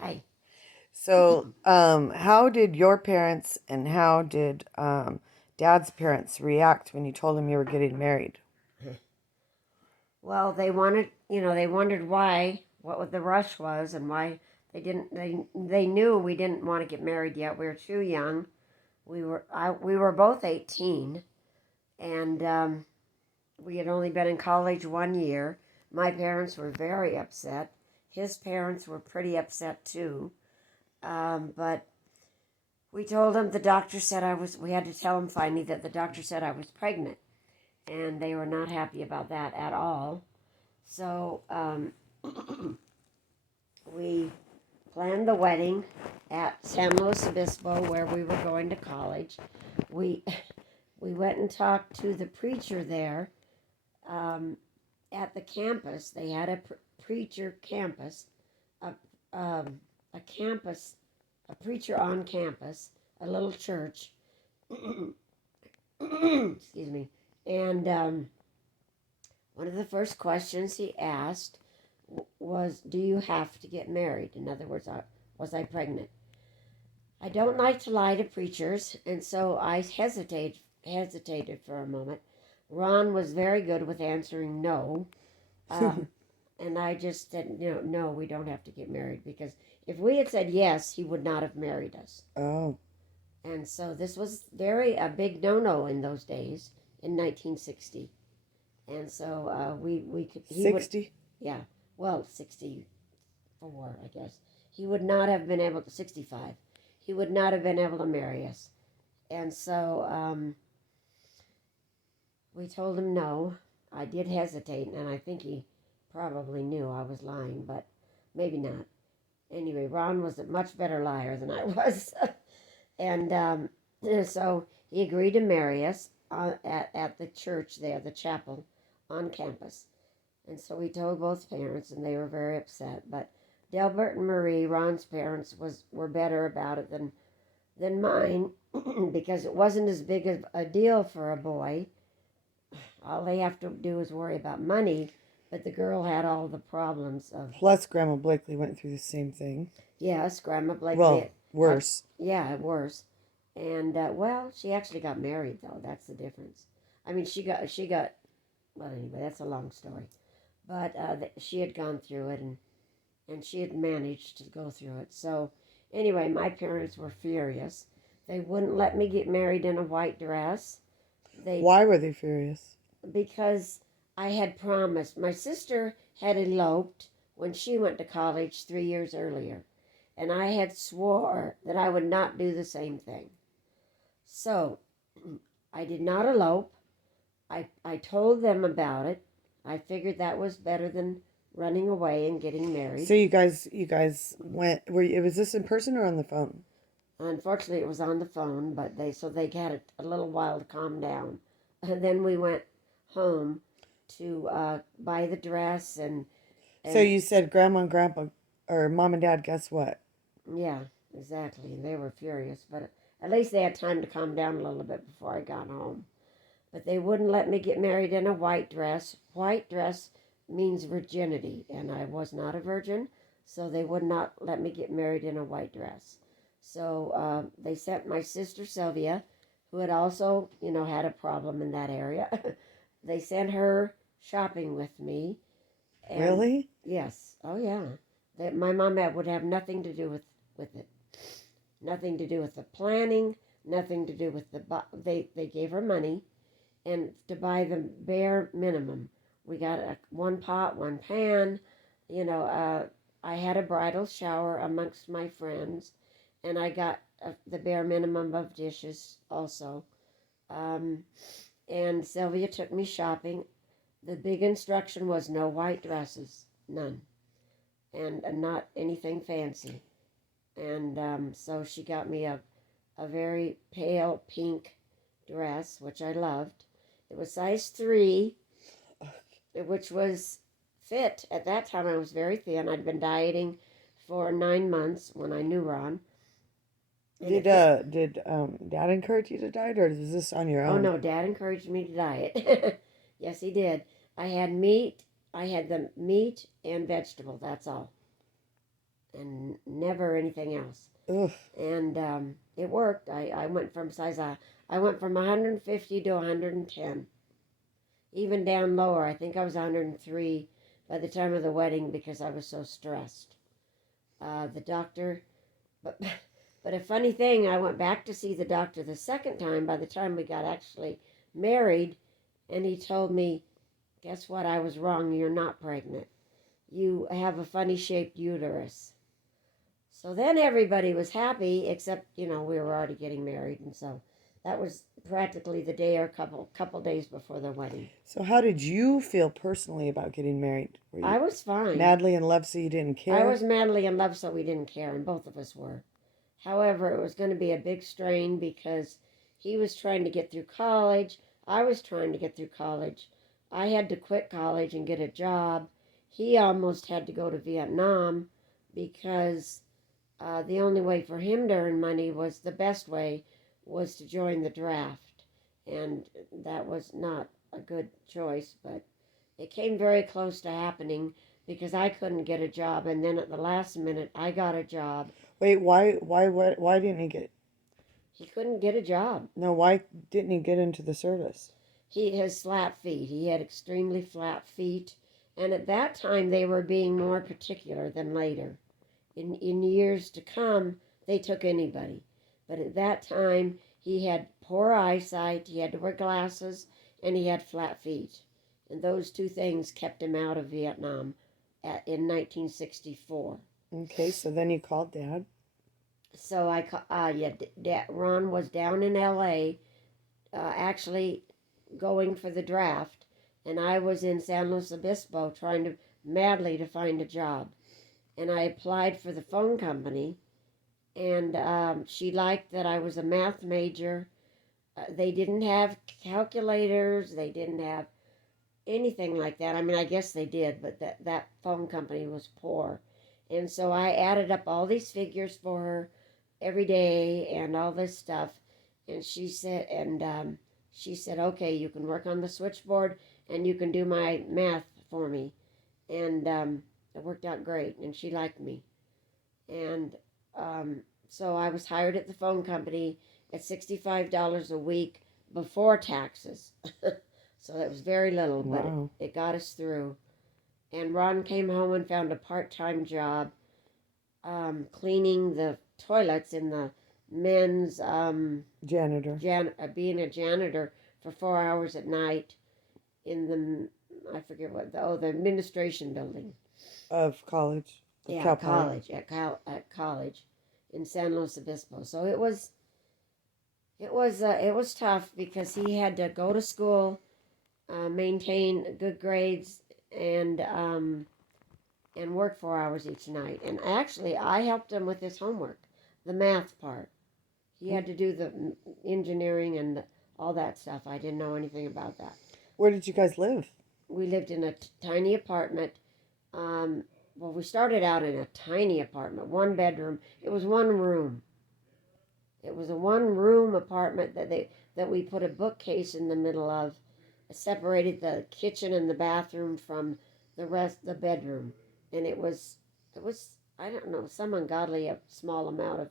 Hi. So, how did your parents and how did Dad's parents react when you told them you were getting married? Well, they wanted, they wondered why, what the rush was, and why they knew we didn't want to get married yet. We were too young. We were both 18, and we had only been in college 1 year. My parents were very upset. His parents were pretty upset too. But we told him the doctor said we had to tell him finally that the doctor said I was pregnant, and they were not happy about that at all. So we planned the wedding at San Luis Obispo, where we were going to college. We we went and talked to the preacher there um, at the campus. They had a preacher campus, a a campus, a preacher on campus, a little church. Excuse me. And one of the first questions he asked was, "Do you have to get married?" In other words, was I pregnant? I don't like to lie to preachers, and so I hesitated for a moment. Ron was very good with answering no, um, and I just said, no, we don't have to get married, because if we had said yes, he would not have married us. Oh, And so this was very a big no-no in those days in 1960. And so we could he would 60? yeah, well, 64, I guess. He would not have been able to 65. He would not have been able to marry us. And so we told him no. I did hesitate, and I think he probably knew I was lying, but maybe not. Anyway, Ron was a much better liar than I was. And so he agreed to marry us at the church there, the chapel on campus. And so we told both parents, and they were very upset. But Delbert and Marie, Ron's parents, were better about it than mine, because it wasn't as big of a deal for a boy. All they have to do is worry about money, but the girl had all the problems of, Plus, Grandma Blakely went through the same thing. yes, Grandma Blakely Well, had, worse. yeah, worse. And well, she actually got married though. That's the difference. I mean, she got. Well, anyway, that's a long story. But she had gone through it, and she had managed to go through it. So anyway, my parents were furious. They wouldn't let me get married in a white dress. They Why were they furious? Because I had promised. My sister had eloped when she went to college 3 years earlier, and I had swore that I would not do the same thing. So I did not elope. I told them about it. I figured that was better than running away and getting So married. you guys went. Was this in person or on the phone? Unfortunately, it was on the phone, but they had a little while to calm down. And then we went home to buy the dress So and you said Grandma and Grandpa, or Mom and Dad. Guess what? yeah, exactly. They were furious, but at least they had time to calm down a little bit before I got home. But they wouldn't let me get married in a white dress. White dress means virginity, and I was not a virgin, so they would not let me get married in a white dress. So they sent my sister Sylvia, who had also, had a problem in that area. They sent her shopping with me, and Really? yes, oh yeah, my mom would have nothing to do with it. Nothing to do with the planning. Nothing to do with they gave her money and to buy the bare minimum. We got one pot, one pan. I had a bridal shower amongst my friends, and I got the bare minimum of dishes also. Um, and Sylvia took me shopping. The big instruction was no white dresses, none, and not anything fancy. And so she got me a very pale pink dress, which I loved. It was size 3, which was fit. At that time, I was very thin. I'd been dieting for 9 months when I knew Ron, and Did it fit. Dad encourage you to diet, or is this on your Oh own? no, Dad encouraged me to diet. Yes, he did. I had meat. I had the meat and vegetable. That's all. and never anything else. Ugh. And it worked. I went from I went from 150 to 110, even down lower. I think I was 103 by the time of the wedding because I was so stressed. The doctor, but but a funny thing, I went back to see the doctor the second time. By the time we got actually married, and he told me, "Guess what? I was wrong. You're not pregnant. You have a funny shaped uterus." So then everybody was happy, except we were already getting married, and so that was practically the day or couple days before the wedding. So how did you feel personally about getting married? Were I you was fine. madly in love so you didn't I care? was madly in love, so we didn't care, and both of us were. However, it was going to be a big strain because he was trying to get through college. I was trying to get through college. I had to quit college and get a job. He almost had to go to Vietnam because the only way for him to earn money was the best way was to join the draft. And that was not a good choice, but it came very close to happening because I couldn't get a job. And then at the last minute, I got a job. Wait, why didn't he get? He couldn't get a job. No, why didn't he get into the service? He has flat feet. He had extremely flat feet. And at that time, they were being more particular than later. In years to come, they took anybody. But at that time, he had poor eyesight, he had to wear glasses, and he had flat feet. And those two things kept him out of Vietnam in 1964. Okay, so then you called Dad. So Ron was down in L.A. Actually going for the draft, and I was in San Luis Obispo trying madly to find a job. And I applied for the phone company, and she liked that I was a math major. They didn't have calculators. They didn't have anything like that. I mean, I guess they did, but that phone company was poor. And so I added up all these figures for her every day and all this stuff. And she said, okay, you can work on the switchboard and you can do my math for me. And it worked out great, and she liked me. And so I was hired at the phone company at $65 a week before taxes. So that was very little, but Wow. it got us through. And Ron came home and found a part-time job cleaning the toilets in the men's Janitor. being a janitor for 4 hours at night in I forget what the administration building. Of college. Of Yeah, Cal Poly. college at college in San Luis Obispo. So it was tough because he had to go to school, maintain good grades, and work 4 hours each night. And actually, I helped him with his homework, the math part. He had to do the engineering and all that stuff. I didn't know anything about that. Where did you guys live? We lived in a tiny apartment. Well, we started out in a tiny apartment, 1 bedroom. It was 1 room. It was a 1 room apartment that we put a bookcase in the middle of, separated the kitchen and the bathroom from the bedroom, and it was I don't know, some ungodly small amount of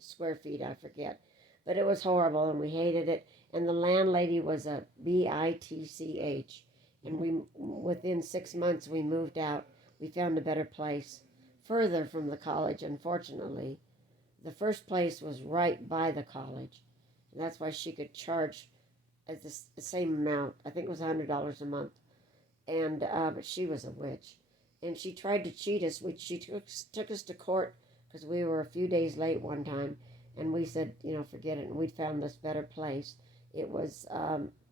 square feet, I forget, but it was horrible and we hated it. And the landlady was a bitch, and within 6 months we moved out. We found a better place, further from the college, unfortunately. The first place was right by the college, and that's why she could charge at the same amount. I think it was $100 a month, and but she was a witch, and she tried to cheat us. She took us to court because we were a few days late one time, and we said, forget it, and we found this better place. It was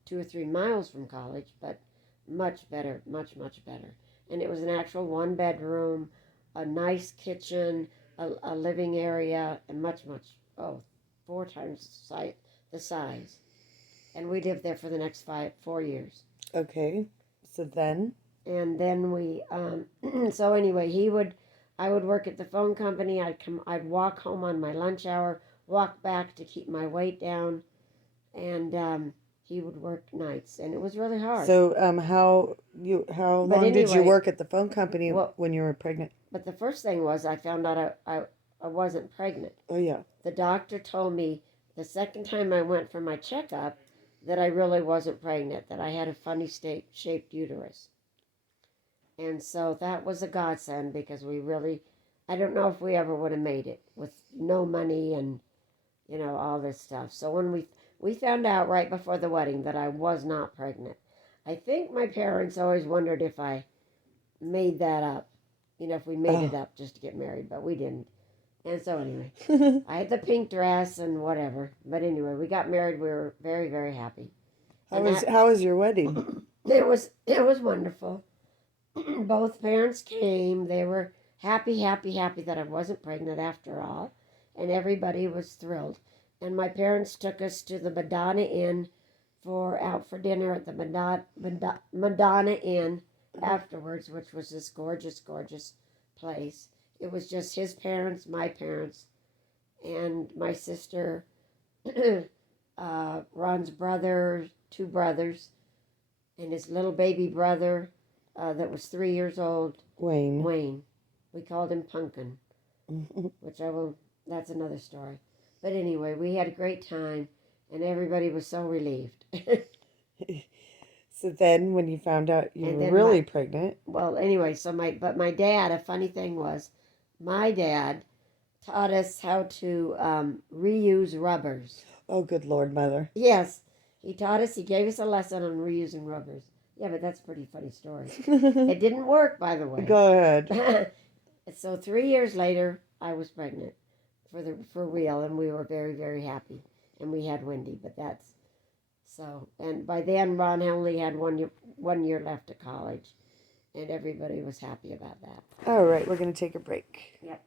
2 or 3 miles from college, but much better, much better. And it was an actual 1 bedroom, a nice kitchen, a living area, and much 4 times the size. And we lived there for the next 4 years. Okay. So then? And then we, so anyway, I would work at the phone company. I'd walk home on my lunch hour, walk back to keep my weight down, and he would work nights, and it was really hard. So how long did you work at the phone company when you were pregnant? but the first thing was I found out I wasn't pregnant. Oh yeah. The doctor told me the second time I went for my checkup that I really wasn't pregnant, that I had a funny shaped uterus. And so that was a godsend because I don't know if we ever would have made it with no money and, all this stuff. So when we found out right before the wedding that I was not pregnant. I think my parents always wondered if I made that up, if we made it up just to get married, but we didn't. And so anyway, I had the pink dress and whatever. But anyway, we got married. We were very, very happy. How was your wedding? It was wonderful. Both parents came. They were happy, happy, happy that I wasn't pregnant after all. And everybody was thrilled. And my parents took us to the Madonna Inn out for dinner at the Madonna Inn afterwards, which was this gorgeous, gorgeous place. It was just his parents, my parents, and my sister, Ron's brother, two brothers, and his little baby brother that was 3 years old, Wayne. Wayne. We called him Pumpkin, that's another story. But anyway, we had a great time, and everybody was so relieved. So then when you found out you And were then really pregnant. Well, anyway, but my dad, a funny thing was, my dad taught us how to reuse rubbers. Oh, good Lord, Mother. Yes, he gave us a lesson on reusing rubbers. Yeah, but that's a pretty funny story. It didn't work, by the way. Go ahead. So 3 years later, I was pregnant for real, and we were very, very happy. And we had Wendy, but that's so. And by then, Ron only had 1 year left of college, and everybody was happy about that. All right, we're going to take a break. Yep.